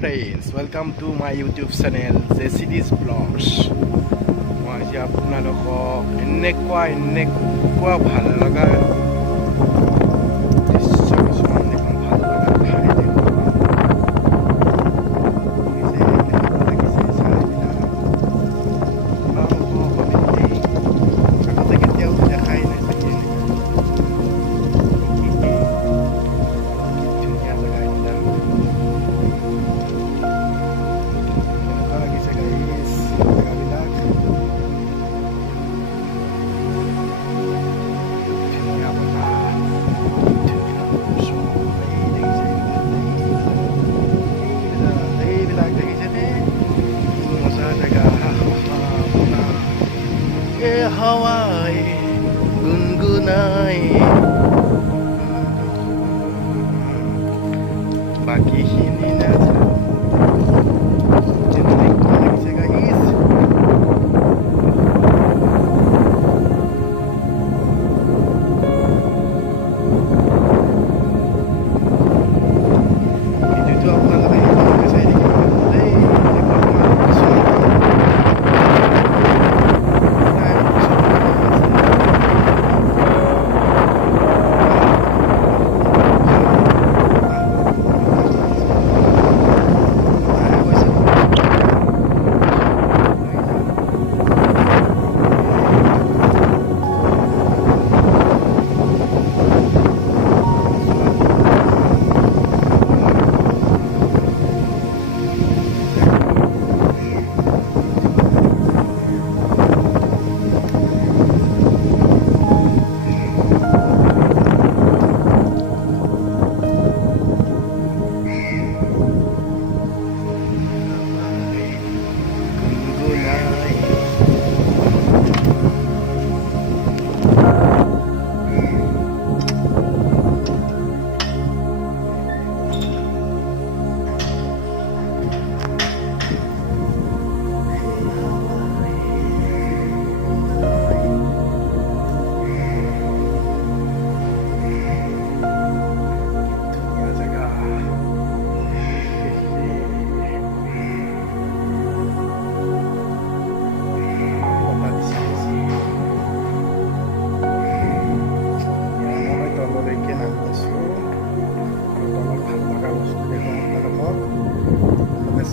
friends, welcome to my YouTube channel JCD's Vlogs. মই আজি আপোনালোকক এনেকুৱা ভাল লগা দৃশ্য কিছুমান দেখুৱাম, ভাল লগা ঠাই দেখুৱাম। কেনেকুৱা লাগিছে ঠাইবিলাক আগতে কেতিয়াও দেখাই নাই চাগে। ধুনীয়া জেগা এইবিলাক। হাওয়ায় গুনগুনায় বাকিখিনি নাজানো। কেনেকুৱা লাগিছে গাইজ, ভিডিঅ'টো আপোনালোকে সেইভাবে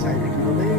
চাই থাকিব দেই।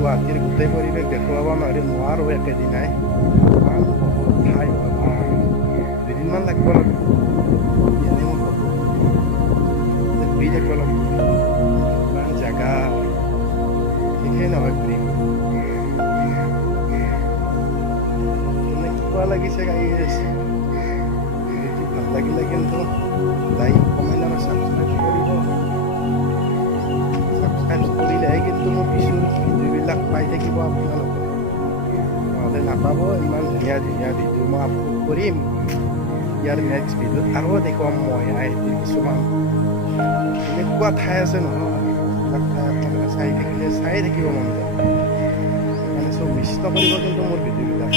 গুৱাহাটীৰ গোটেই পৰিৱেশ দেখুৱাব নোৱাৰো একেদিনাই। ইমান বহুত ঠাই দুদিনমান লাগিব এনেও ঘূৰি থাকিব লাগিব। ইমান জেগা শেষেই নহয় ঘূৰিম। কেনেকুৱা লাগিছে গাইজ, ভিডিঅ'টো ভাল লাগিলে কিন্তু লাইক কমেণ্ট আৰু ছাবস্ক্ৰাইব কৰিব। ছাবস্ক্ৰাইব কৰিলেহে কিন্তু মোৰ পিছৰ ভিডিঅ'বিলাক পাই থাকিব আপোনালোকে, নহ'লে নাপাব। ইমান ধুনীয়া ধুনীয়া ভিডিঅ' মই আপলোড কৰিম। ইয়াৰ নেক্সট ভিডিঅ'ত আৰু দেখুৱাম মই কিছুমান এনেকুৱা ঠাই আছে নহয়, এইবিলাক ঠাই আপোনালোকে চাই থাকিব মন যায়। মানে চব মিছ নকৰিব কিন্তু মোৰ ভিডিঅ'বিলাক।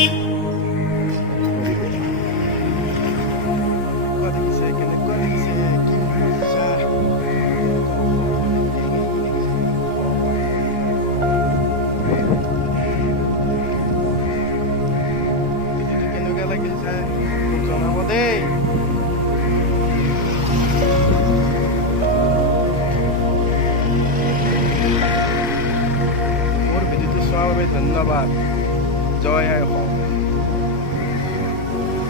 কেনেকুৱা লাগিছে কি মজা। চোৱাৰ বাবে ধন্যবাদ। জয় আই অসম।